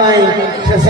जनाई शेष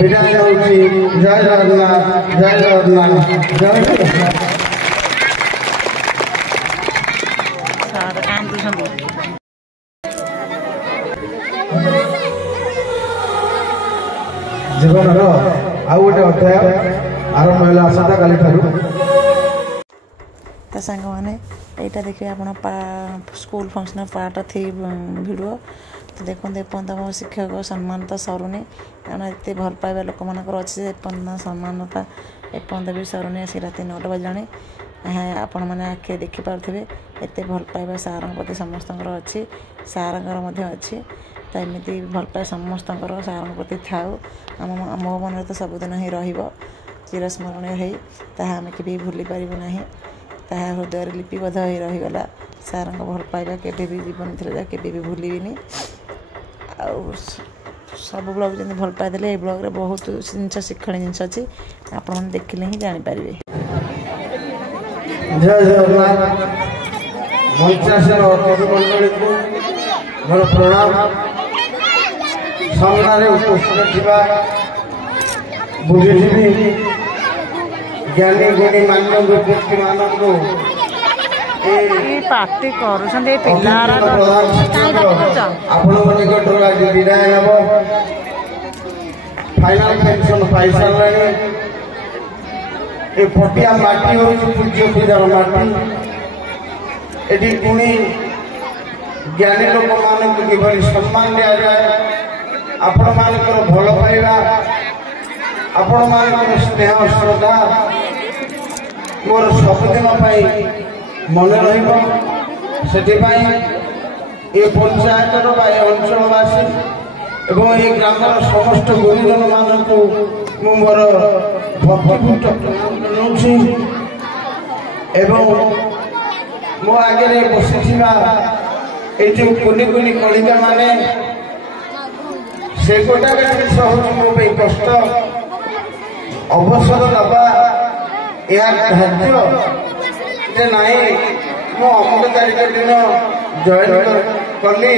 विदाय होउछि। जय जगन्नाथ जय जगन्नाथ जय जगन्नाथ। जीवन आउ गोटे अध्याय आरंभ है आसंता काली ठारू। तो सांग मैंने यहाँ देखिए आप स्कूल फंक्शन पार्ट थी भिडियो। तो देखते एपर्त मो शिक्षक सम्मान तो सरुनी कारण एत भल पाइबा लोक मान अच्छे एपर्त सम्मानता एपर्त भी सरुनी आसी रात 9 बजे आपण मैंने आखे देखिपे एत भल पाइबा सार प्रति समस्त अच्छी सार अच्छी। तो एमती भल पाए समस्त सार प्रति थाऊ मो मन तो सबुदिन ही चिरस्मरणीय आम के भूली पारू ना ताहा हृदय लिपिबद्ध हो रहीगला। सार भल पाइबा केवे भी जीवन थी केवे भी भूलनी। सब ब्लॉग जमी भल पाइदे ये ब्लॉग रे बहुत जिन शिक्षण जिन अच्छी आपने देखिले ही जापर। जय जगन्नाथ। मंचासीर अतिथि मंडली को मोर प्रणाम। सामने उपस्थित बुद्धिजीवी ज्ञानी गुणी मान्य व्यक्ति मानक पार्टी कर आपण निकट आज विदाय नब। फाइनाल पेंशन पाई सारे ये पटिया माटी हूँ पूज्य पूजार माटी। एटी पुणी ज्ञानी लोक मानक किभली सम्मान दि जाए आपण मानकर भल पाइबा आपण मानकर स्नेह श्रद्धा मोर सबुदिन मन रही। ये पंचायतर अंचलवासी एवं ये ग्रामर समस्त गुरुजन मानक मोर भक्तिपूर्ण प्रणाम एवं मो आगे बसी जो कुनि कुनि कलिका माने से गोटाक जिस हूँ मो कष्ट अवसर दबा यह धार्य नाई मु अमुक तारीख दिन जॉइन कली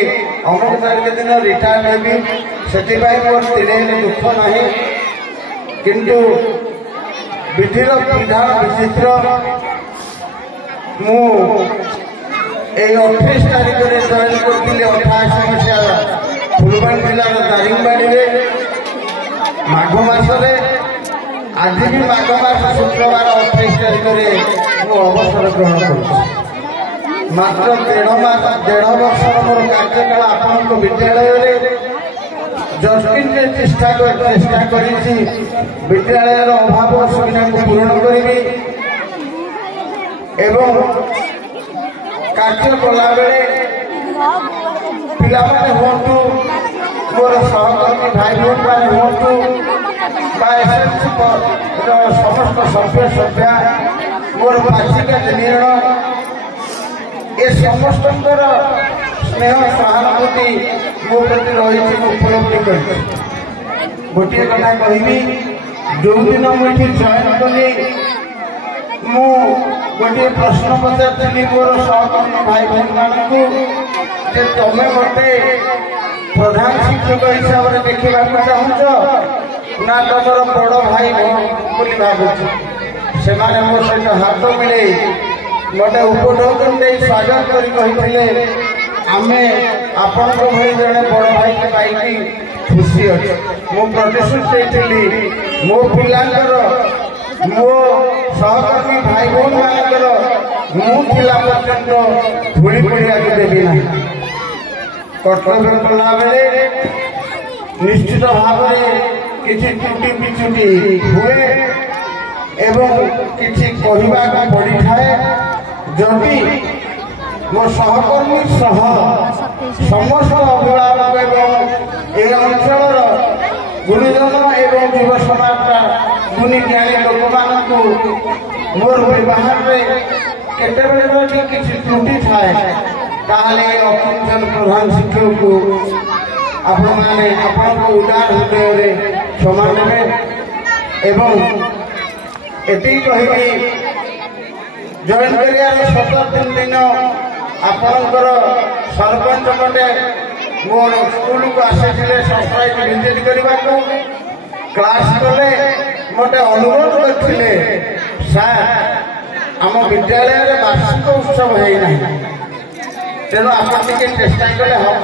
अमुक तारीख दिन रिटायर्ड हेबी से मोर तीन दुख ना किंतु विधिर विधान विचित्र मु 28 तारीख में जॉइन करी 28 मसीहा फुलबाणी जिलार दारिंगबाड़ी माघ मसरे आज भी माघ मास शुक्रवार 28 तारीख में मु अवसर ग्रहण कर मात्र 1.5 वर्षर मोर कार्यकाल आपण विद्यालय जस्टिन चेष्टा कर विद्यालय अभाव असुविधा को पूरण करी एवं कार्य कला बेले पिला हूँ मोर सहकर्मी भाई भौन मैंने हूँ समस्त सभ्य सभ्या मोर बाचिका निर्णय ये समस्त स्नेह सहानुभूति मो प्रति रही उपलब्धि कर गोटे कथा कहबी जो दिन मुझे जॉइन कली मु गोटे प्रश्न पचारि मोर सहकर्मी भाई भौन मानक तमें गोटे प्रधान शिक्षक हिसाब से देखा चाहूच ना तुम बड़ भाई बोली भावुच से मो सहित हाथ मिले मते उपढौकन दे स्वागत करी आमे आपण भली जड़े बड़ भाई के पाई खुशी अच्छे मु प्रतिश्रुति देती मो पिलांकर मो सहकर्मी भाई भौन मानकर मुला पर्यंत धूली पड़ा देवी ना कर्तव्य कला बेले निश्चित भाव किसी त्रुटि बिचुटी हुए एवं किसी कहवा पड़ी थाए जदि मो सहकर्मी सह समस्त अभिभावक एवं ए अंचल गुरुजन एवं युव समाज गुणी ज्ञानी लोक मान मोर व्यवहार केते किसी त्रुटि थाए ताहले अकिंचन प्रधान शिक्षक को आपण उदार हृदय क्षमा ने एवं एति कही जॉइन कर 17 दिन आपणकर सरपंच मते मोर स्कूल को आसी सरप्राइज विजिट करने क्लास कले मते अनुरोध करथिले सर आम विद्यालय वार्षिक उत्सव है तेणु आप चेष्टा कले हम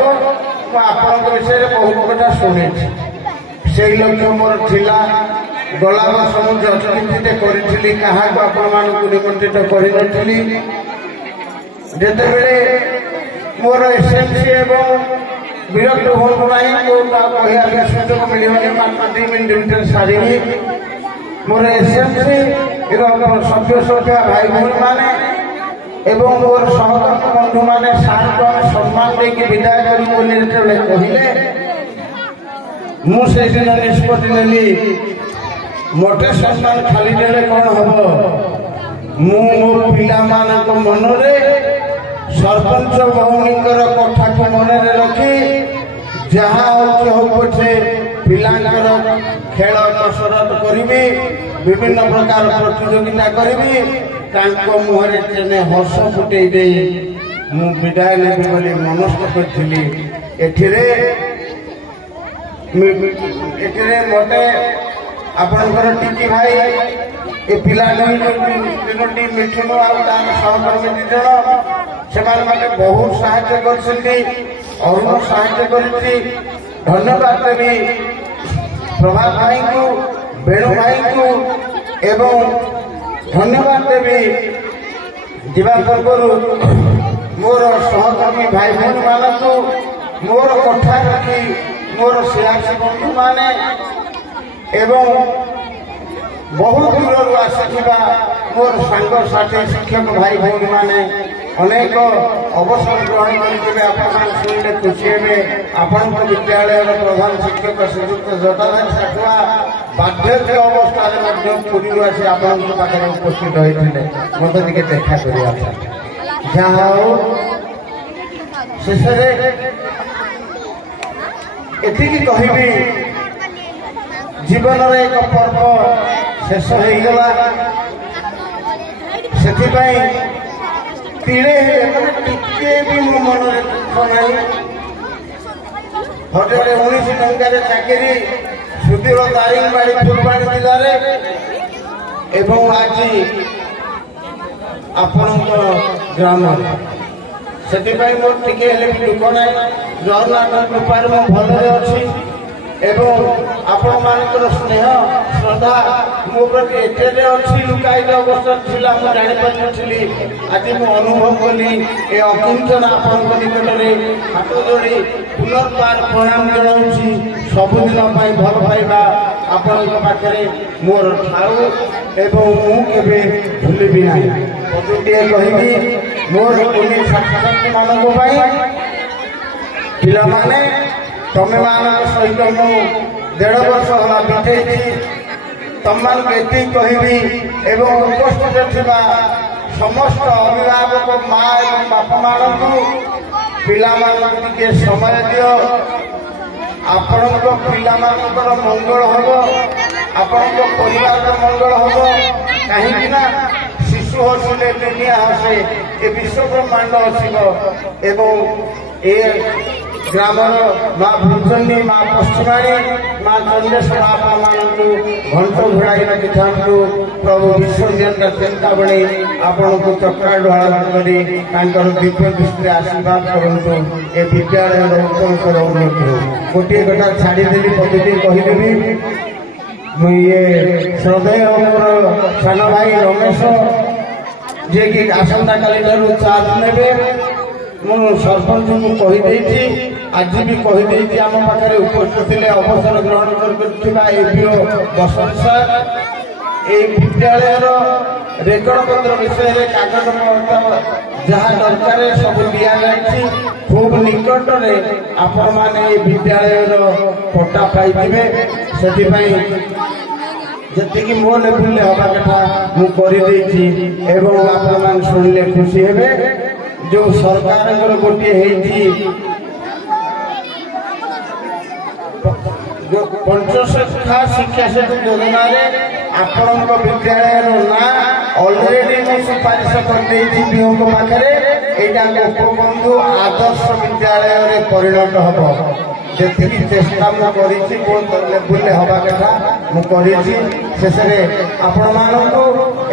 आपण विषय बहुत कथा शुणी से लक्ष्य मोर थिला गला वर्ष मुझे अतिथिते करी क्या निमंत्रित करी जिते मोर एसएमसी एवं विरक्त हूँ ना कहया सुजोग मिलने मात्र 2 मिनिट सारी मोर एसएमसी सभ्य संख्या भाई भूमि मैंने एवं मोर सहकर्मी बंधु मैंने सार को सम्मान देकी विदाय करें कहले मुझे दिन निष्पत्ति नेली मोटे सम्मान खाली देले कौन हम मो पिला मन सरपंच भौणीकर कथा को मन रखी जहाँ हो पछे पिलांकर खेल कसरत करी विभिन्न प्रकार प्रतियोगिता करी मुहरे तेने हस फुटे दे मु विदाय नेबी बोली मनस्थ करी मते आपणकर टिकी भाई ए पिला तीनोटी मिठुन और सहकर्मी 2 जन से बहुत साहाय्य कर साहाय्य कर धन्यवाद देवी प्रभात भाई को वेणु भाई को एवं धन्यवाद देवी जीवा पूर्व मोर सहकर्मी भाई भूमि मान मोर कथा रखी मोर सियासी बंधु माने एवं बहुत दूर आसा मोर सांग साथी शिक्षक भाई भूमि माने अनेक अवसर ग्रहण करें खुशी हे आपण विद्यालय प्रधान शिक्षक श्रीयुक्त जटाधारी साठुआ बार्धक्य अवस्था पूरी आसी आपण पाखे उपस्थित होते मत टे देखा करवा जहाँ शेष एतिकी कहबी जीवन एक पर्व शेष होगला से टिके भी मो मन दुख ना 19 टंकार चाकरी सुदूर दारिंगबाड़ी फुलबाणी जिले एवं आज आपण ग्राम से मोर टिके दुख ना जगन्नाथ कृपार मु भलरे अच्छी एवं आपण मानकर स्नेह श्रद्धा मो प्रति एटे अच्छी लुकायित अवस्था थिला मु जानि पारछिली आज मु अनुभव कली ए अकिंचन आपण निकट में हाथ जोड़ी पुनर्बार प्रणाम जनाऊँगी सबुदिन भल पाइबा आपण पाखे मोर ठाऊ एवं मु केबे भूलिबी ना पदुटिए कहबी मोर कुनी छात्र छात्री मानक पिला माने तमे मान सहित मु 1.5 वर्ष होला बितेई तुम मान कहबी एवं उपस्थित थिबा समस्त अभिभावक माँ एवं बापा मानू पिला टे समय दियो आपण पिला मंगल हम आपण परिवार मंगल हम कहीं शिशु हसिले दुनिया हसे ए विश्व ब्रह्मांड हसिब एवं ए ग्रामर माँ भूचंडी माँ पश्चिमाणी माँ चंडेश्वर आपा मानू घंट घोड़ाई रखी था प्रभु विसर्जन चिंता बने आपण को चक्रा ढोला कर दिव्य दृष्टि आशीर्वाद करूँ ए विद्यालय उत्तर उन्नति हो गोटे कथा छाड़देली पद्धति कहीदेवी ये श्रद्धेय मोर सान भाई रमेश जे कि आसंता काली चार्ज ने मु सरपंच को कहीदे आज भी कहीदे आम पाखे उपस्थित थे अवसर ग्रहण कर बसंत सार ये विद्यालय रेकर्ड पत्र विषय कागज जहाँ दरकार सब दि जाए खूब निकट में आपण मैंने विद्यालय पट्टा पाइबे से मो लेवल हवा कथा मुझे एवं आपण शुणिले खुशी हे जो सरकार गोटे जो पंचशिक्षा शिक्षा सेतु योजना आपण विद्यालय ना ऑलरेडी सुपारिश कर पाखे এইটা ଗୋପବନ୍ଧୁ ଆଦର୍ଶ ବିଦ୍ୟାଳୟରେ ପରିଣତ ହବ। ଯେତିକି ଚେଷ୍ଟା ମୁଁ କରିଛି ବହୁତ ଲେବୁଲରେ ହବା କଥା ମୁଁ କରିଛି। ଶେଷରେ ଆପଣମାନଙ୍କୁ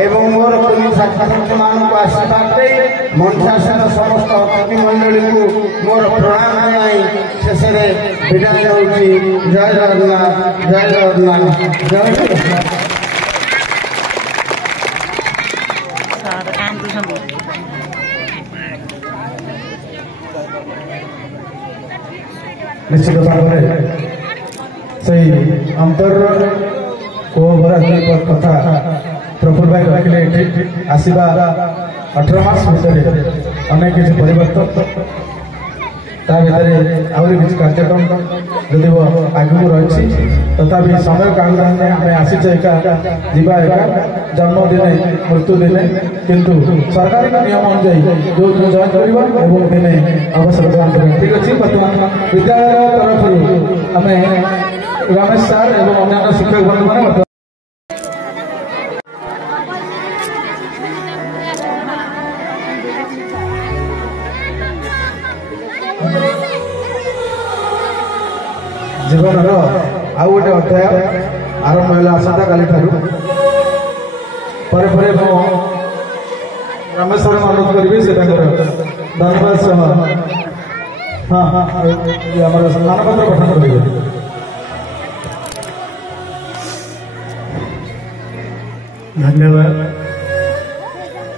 ଏବଂ ମୋର କୁନି ଛାତ୍ରଛାତ୍ରୀମାନଙ୍କୁ ଆଶୀର୍ବାଦ ଦେଇ ମଞ୍ଚାସୀନ ସମସ୍ତ ଅତିଥି ମଣ୍ଡଳୀକୁ ମୋର ପ୍ରଣାମ ଜଣାଇ ଶେଷରେ ବିଦାୟ ଦେଉଛି। ଜୟ ଜଗନ୍ନାଥ, ଜୟ ଜଗନ୍ନାଥ, ଜୟ ଜଗନ୍ନାଥ। निश्चित भाव में से अंतर को कथा प्रफुल्ल भाई रखिले आसवा 18 मास भितर अनेक किसी परिवर्तन आहरी किसी कार्यक्रम जदि आगू रही तथापि समय काल आम आसीचे एका जीवा एका जन्मदिने मृत्यु दिने किंतु सरकार नियम अनुजाई जो जॉइन कर दिने अवसर ग्रहण कर ठीक अच्छे। बर्तमान विद्यालय तरफ आम रमेश सार और अन्य शिक्षक बंधु मैंने जीवन आउ गोटे अध्याय आरंभ है आसंता काली रामेश्वर अनुरोध करी से धन्यवाद सह हाँ हाँ मानपत्र पठन करेंगे। धन्यवाद।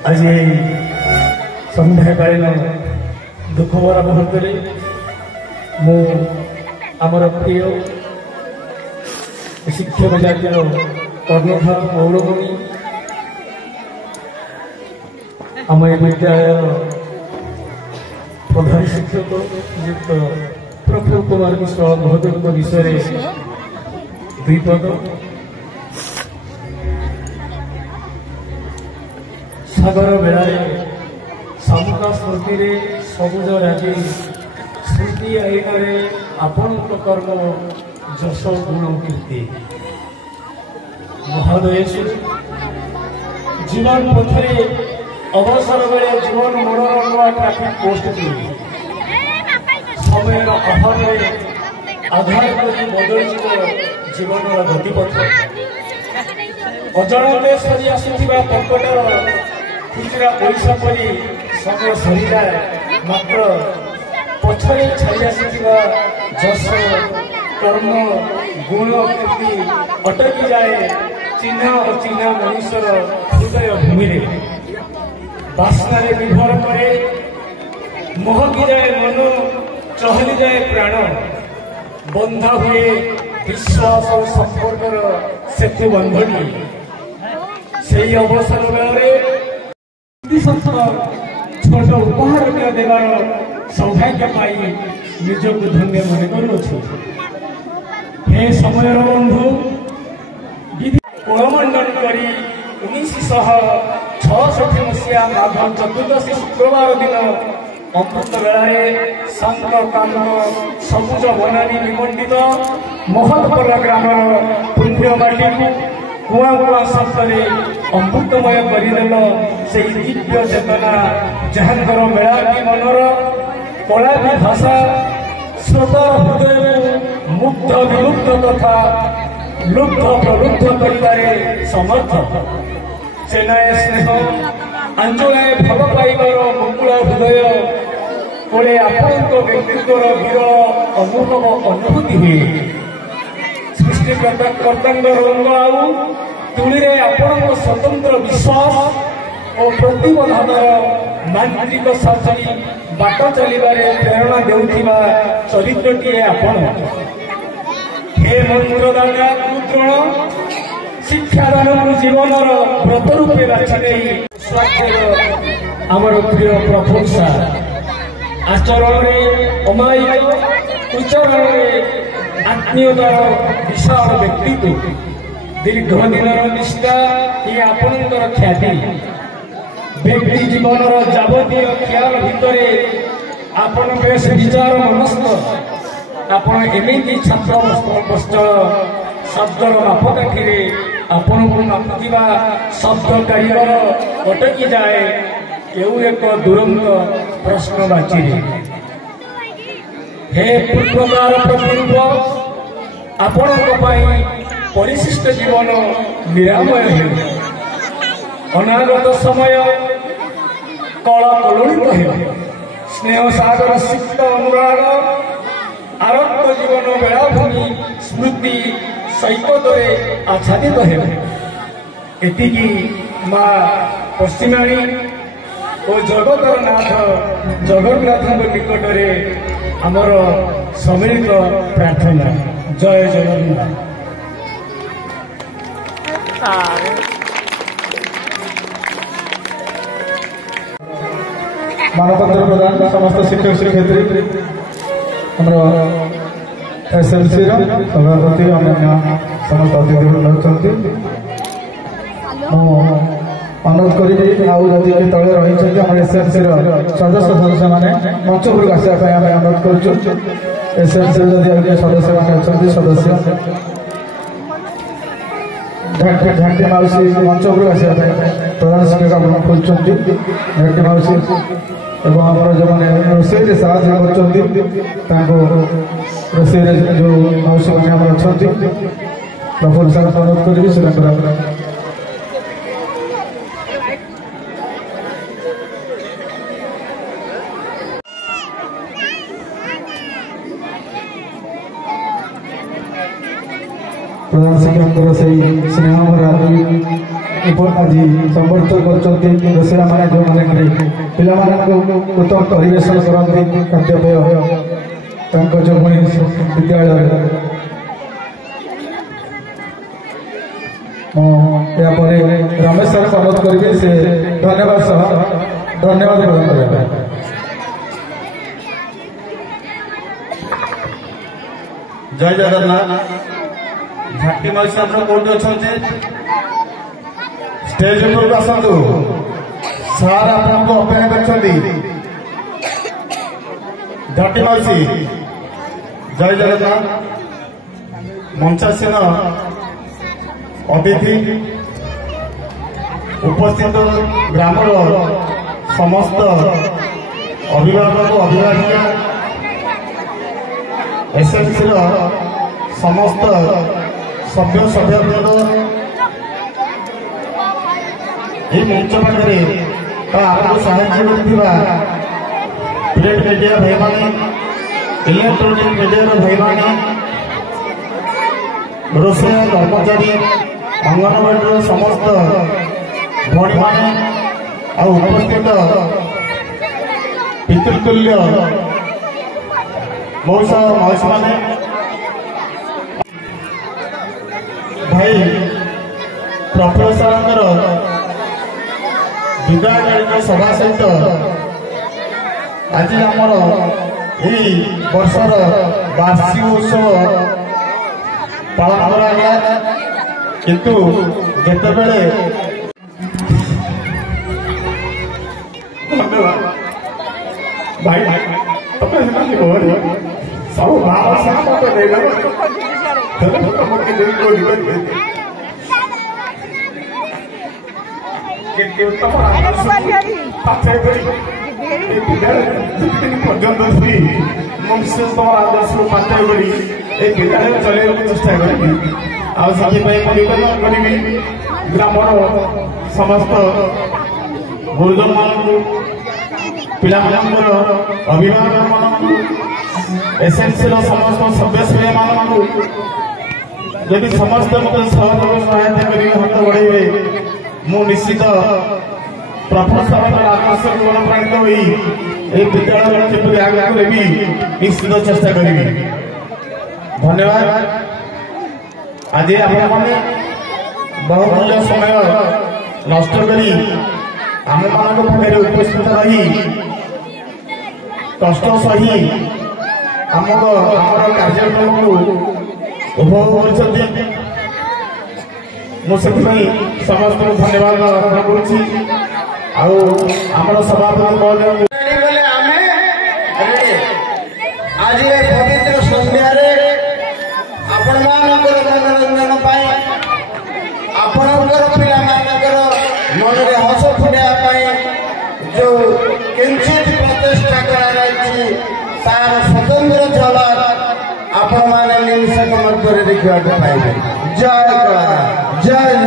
आज संध्याकालीन दुख भरा मुहूर्त मु आमर प्रिय शिक्षक जातीय कर्णधार गौरवणी आम विद्यालय प्रधान शिक्षक युक्त प्रफुल्ल कुमार मिश्र महोदय विषय दुई पद सागर बेला शामुका स्मृति सबुज राजी स्मृति आईन आपण कर्म जश गुण कीर्ति महोदय जीवन पथरे अवसर बेले जीवन मोड़र नुआ ट्राफिक पोस्ट दिए समय अभाव आधार कर बदल जीवन गतिपथ अजणते सरी आसुवा पकटर खुचरा पैसा परी समय सरी जाए मात्र पछरे छाई आसुवा जस कर्म गुण कीर्ति अटकी जाए चिन्ह अचिन्ह मनुष्यर हृदय भूमि बास्नारे विभर करे महकी जाए मन चहली जाए प्राण बंधा हुए विश्वास और संपर्कर सेतु बंधनी से अवसर बेले छोट उपहार देवार सौभाग्य पाई निजक धन्य मन करुछु। हे समय बंधु विधि कोलमंडन करी 1966 मसीहा माघ चतुर्दशी शुक्रवार दिन अमृत बेलारे शांत कांत सबुज बनानी निमंडित महतपरा ग्रामर पुण्यमाटी को कुआ कुआ शब्द अमृतमय करदेल से दिव्य चेतना जहांकर मेलापी मनर कलापी भाषा श्रोत हृदय मुग्ध विमुग्ध तथा लुब्ध प्रलुब्ध करिबारे समर्थ चेनाए स्नेह आंचलाए भल पाइबार मुकुल हृदय कोले आपण व्यक्तित्वर विरल अनुभव अनुभूति हुए सृष्टिकर्तांग रंग आउ तुली आपण स्वतंत्र विश्वास और प्रतिबद्धतार मानसिक साथी बाट चलिबारे प्रेरणा देउथिबा चरित्रटीए आपण। हे मंत्रदाता पुत्रण शिक्षादान जीवनर व्रत रूपे बाछि नहीं स्वास्थ्य आमर प्रिय प्रफुल्ल आचरण अमायिक उच्चारण आत्मीयतार विशाल व्यक्तित्व दीर्घ दिनर निष्ठा ये आपणकर ख्याति व्यक्ति जीवनर जावतीय ख्याल भितर आपण बेस विचार मनस्क आपण एमती छात्र कष्ट शब्दर मापकाठी आपण को नापुवा शब्द कार्य अटकी जाए केउ एक दुरंत प्रश्नवाची हे प्रकार प्रतिरूप आपण परिशिष्ट जीवन निरामय हे अनागत समय कला कलुषित हे स्नेह सागर सिक्त अनुराग आरक्त जीवन बेलाभूमि स्मृति सैकतरे आच्छादित हेतिकी माँ पश्चिमाणी और जगतर नाथ जगन्नाथ निकटरे आमर सम्मिलित प्रार्थना। जय जगन्नाथ। मानपत्र प्रदान समस्त शिक्षक शिक्षयित्री एसएलसी सभापति अन्य समस्त अतिथि अनुरोध करी आउ जदि तले रही एसएलसी सदस्य सदस्य मैंने मंच उपरक आसवाई आम अनुरोध करुँ। एसएलसी जदि सदस्य मैंने अच्छा सदस्य घाटी मौसी मंच उपरक आसवाई प्रधान शिक्षक आप खोलुं घाटी मौसी एवं आम जो मैंने रोषे साहय कर रोषे जो मौसी मैंने अच्छा प्रफुल्ल साहब अनुरोध करी प्रधान शिक्षक से स्नेह आज समर्थन कर रोषा मैंने जो मैंने पिला उत्तम परिवेशन करती खाद्यपेय जो विद्यालय रमेश सर अनुरोध करेंगे से धन्यवाद प्रदान करेंगे। जय जगन्नाथ। घाटी मौसी आप कौट अच्छा स्टेज उपरक आसतु सार आपको अपेक्षा कर घाटी मौसी। जय जगन्नाथ। मंचासीन अतिथि उपस्थित ग्रामर समस्त अभिभावक अभिभाविका एसएमसी समस्त सभ्य सभ्यवृंद ये मंच पाखे आपको साहाय्य प्रिंट मीडिया भाई माने इलेक्ट्रोनिक मीडिया भाई माने रोषेया कर्मचारी अंगनवाड़ी समस्त भणी माने उपस्थित पितृतुल्य मौसा मौसी माने भाई प्रोफेसर विदायकालीन सभा सहित आज आमर यही वर्षर वार्षिक उत्सव पालन करा किंतु जितेबले भाई सब आदर्श पाठ्य करी विद्यालय चलने चेष्टा करी ग्रामर समस्त गुरुजन मान पिला अभिभावक मान एसएमसी समस्त सदस्य मान यदि समस्त मत सहायता कर हाथ बढ़े मु निश्चित प्रफुल्ल आदर्श अनुप्राणित हो विद्यालय आगे भी निश्चित चेष्टा करी। धन्यवाद। आज आप बहुमूल्य समय नष्ट करी आम मान पाखे उपस्थित रही कष्ट सही आमर कार्यक्रम को उपभोग कर समस्त धन्यवाद अर्पण करुच्ची। आमर सभापति महोदय आज पवित्र संध्यार आपण मनोरंजन आपणकर पिला मन में हस फुटा जो किंचित प्रचेषा ଦେଖିବାକୁ ପାଇବେ। ଜୟ କଳା, ଜୟ